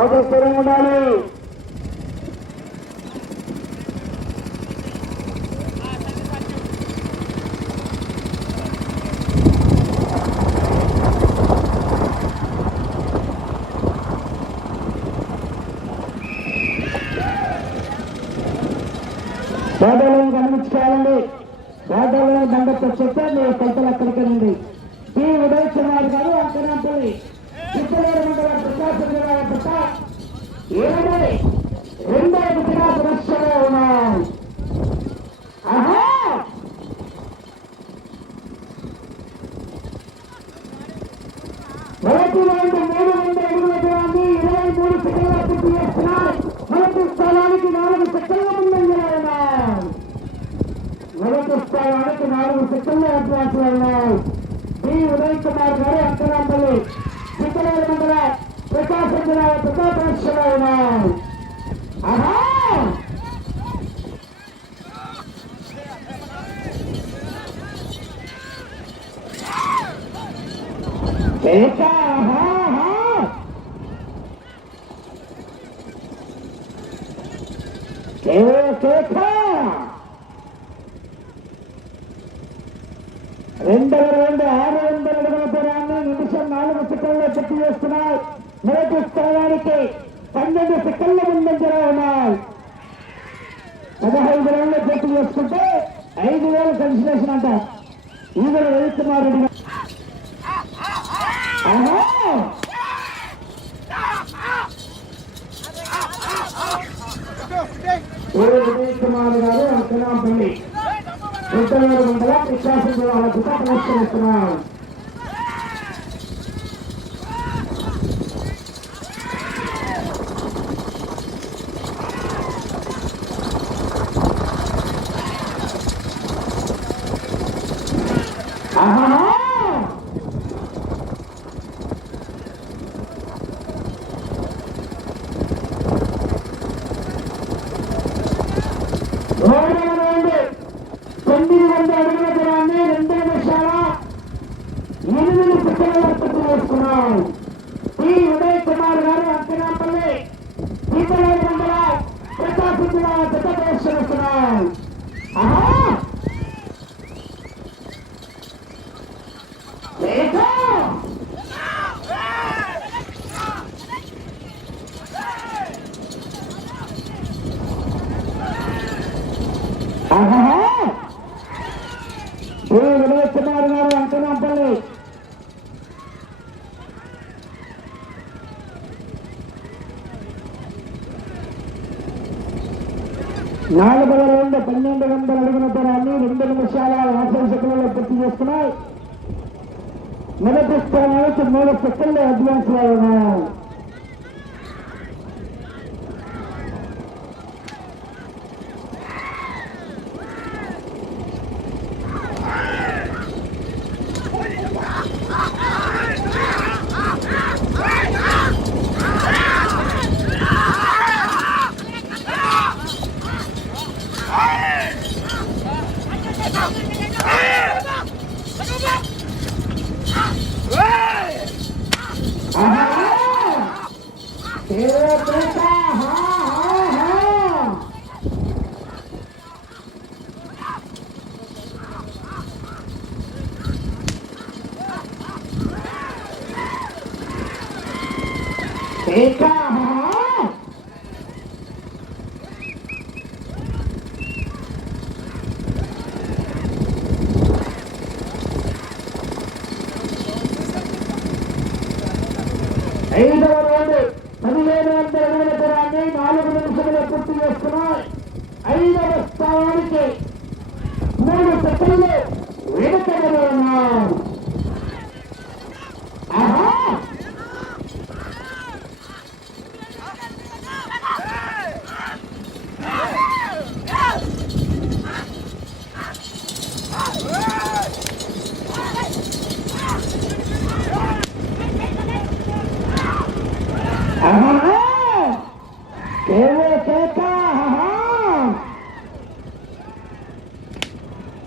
అవతల ఉండాలి. పేదలను గమనించుకోవాలండి. పేదలను దండతో చెప్తే ఉంది ఉదయ్ కుమార్ గారు అంకనాపల్లి చిత్తూరు మండల ప్రకాశం జిల్లా ఏడు రెండో విధిగా సమస్యలో ఉన్నాయి ఆహా మొదటి రౌండ్ మూడు వందల అడుగుల దూరాన్ని ఇరవై మూడు సెకండ్ల పూర్తి చేస్తున్నారు మొదటి స్థానానికి నాలుగు సెకండ్ల ముందంజలో ఉన్నాయి మొదటి స్థానానికి నాలుగు సెకండ్ల అడ్వాన్స్ లో ఉన్నాయి బి ఉదయ్ కుమార్ గారు అంతరాంపల్లి చిత్తలూరు మండల ప్రకాశం జిల్లా ఆహా! కేక సెకండ్ల ముందంజలో ఉన్నాయి పదహైదు రౌండ్లు పూర్తి చేసుకుంటే ఐదు వేలు కన్సిలేషన్ అంట ఈగలు రవికుమార్ రెడ్డి గారు. ఆహా! ఏ విజయ్ కుమార్ గారు అంకనాపల్లి ఉత్తరాడు మండల ప్రకాశం జిల్లా వద్ద నాలుగు నాలుగవ రెండు పన్నెండు వందల అడుగుల దూరాన్ని రెండు నిమిషాల యాభై సెకండ్లలో పూర్తి చేసుకున్నాయి. మొదటి స్థానానికి మూడు సెకండ్లు అడ్వాన్స్లో ఉన్నాయి. Eita!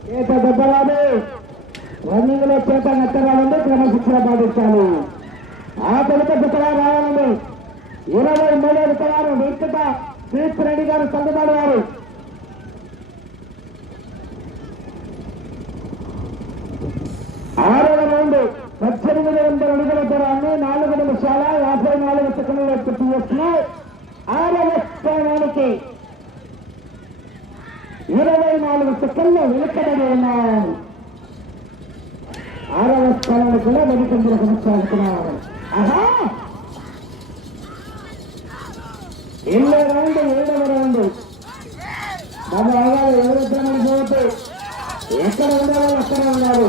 చేత దెబ్బలాడు రన్నింగ్లో చేత నచ్చరాలంటే క్రమశిక్షణ పాటించాలి ఆ తొలక దిక్కలా రావాలండి ఇరవై మూడవ తరాలు వెంకట శ్రీరెడ్డి గారు చంద్రబాబు గారు ఆరవ రౌండ్ పద్దెనిమిది వందల అడుగుల దూరాన్ని నాలుగు నిమిషాల యాభై నాలుగు సెకండ్ల పూర్తి చేసిన ఆరవ స్థానానికి ఇరవై నాలుగు సెకండ్లు వెనుకబడి ఉన్నారు ఆరవ స్థానాన్ని కూడా వెనుకంజలు కొనసాగుతున్నారు. ఆహా! ఎన్నో రౌండ్ ఏడవ రౌండ్. బాబు ఆగాలి ఎవరైతే ఎక్కడ ఉండాలో అక్కడ ఉన్నారు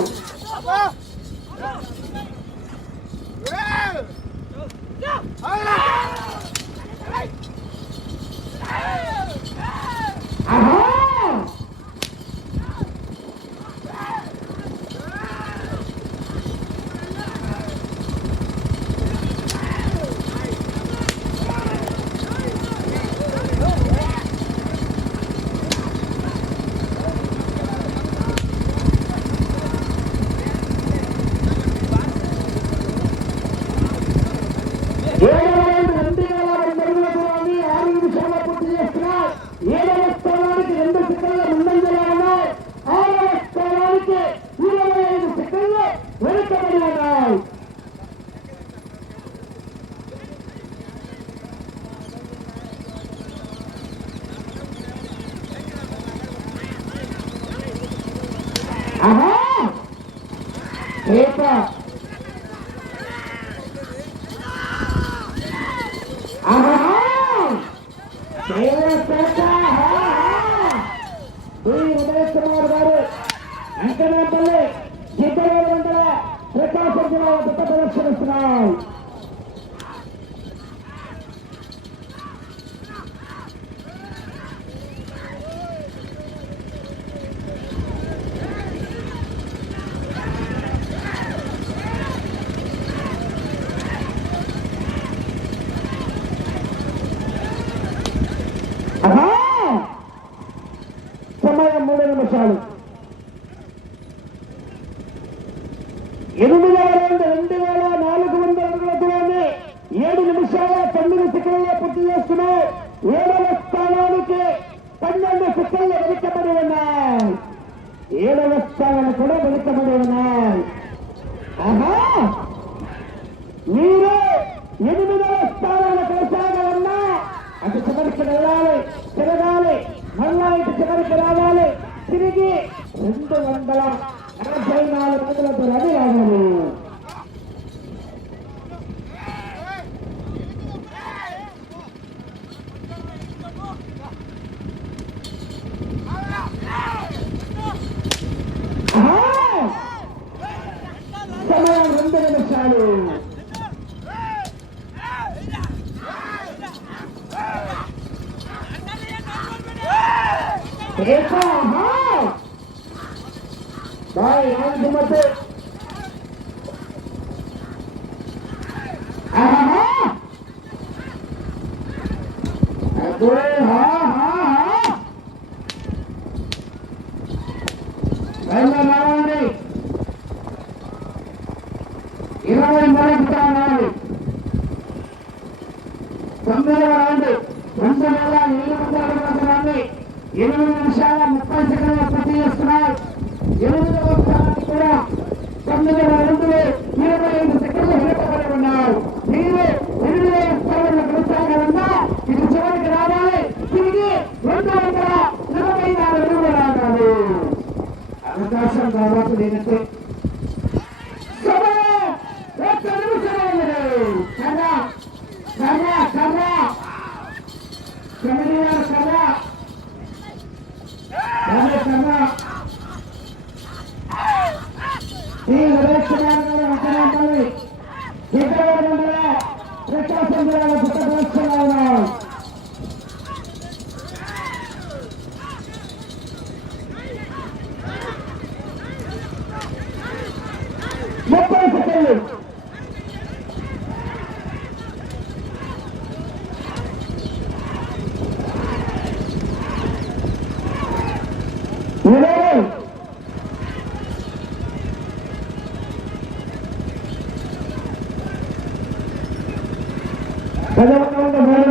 ఆహా ఏడవ రౌండ్ రెండు వేల రెండు అడుగుల దూరాన్ని ఆరు నిమిషాల్లో పూర్తి చేస్తున్నారు ఏడవ స్థానానికి రెండు సెకండ్ల ముందంజలో ఉన్నాయి ఆరవ స్థానానికి ఇరవై ఐదు సెకండ్లు వెనుకబడి ఉన్నాయి ఆహా! రేప ఆహా దేవసేన డి ఉదయ్ కుమార్ గారు వెంకటపల్లి జిద్దల మండల ప్రకాశం జిల్లా కొత్త ప్రదర్శనిస్తున్నాయి ఆహా! సమయం అవకాశాలు ఎనిమిది ఎనిమిదవ రౌండ్ రెండు వేల నాలుగు వందల అడుగుల దూరాన్ని ఏడు నిమిషాల తొమ్మిది సెకండ్ల పూర్తి చేస్తున్నాయి. ఏడవ స్థానానికి పన్నెండు సెకండ్లు వెనుకబడి ఉన్నాయి. ఏడవ స్థానాలు కూడా వెనుకబడి ఉన్నాయి. ఆహా! మీరు ఎనిమిదవ స్థానాల కొనసాగాలన్నా అటు చివరికి వెళ్ళాలి తిరగాలి మళ్ళా ఇటు చివరికి రావాలి. அணிக்கு ரெண்டு மண்டலம். நாலு மண்டலத்தில் அணி ஆகிறது Yeah. ಮತ್ತೆ ಹಾ ಹಾ ಹಾ فلو أن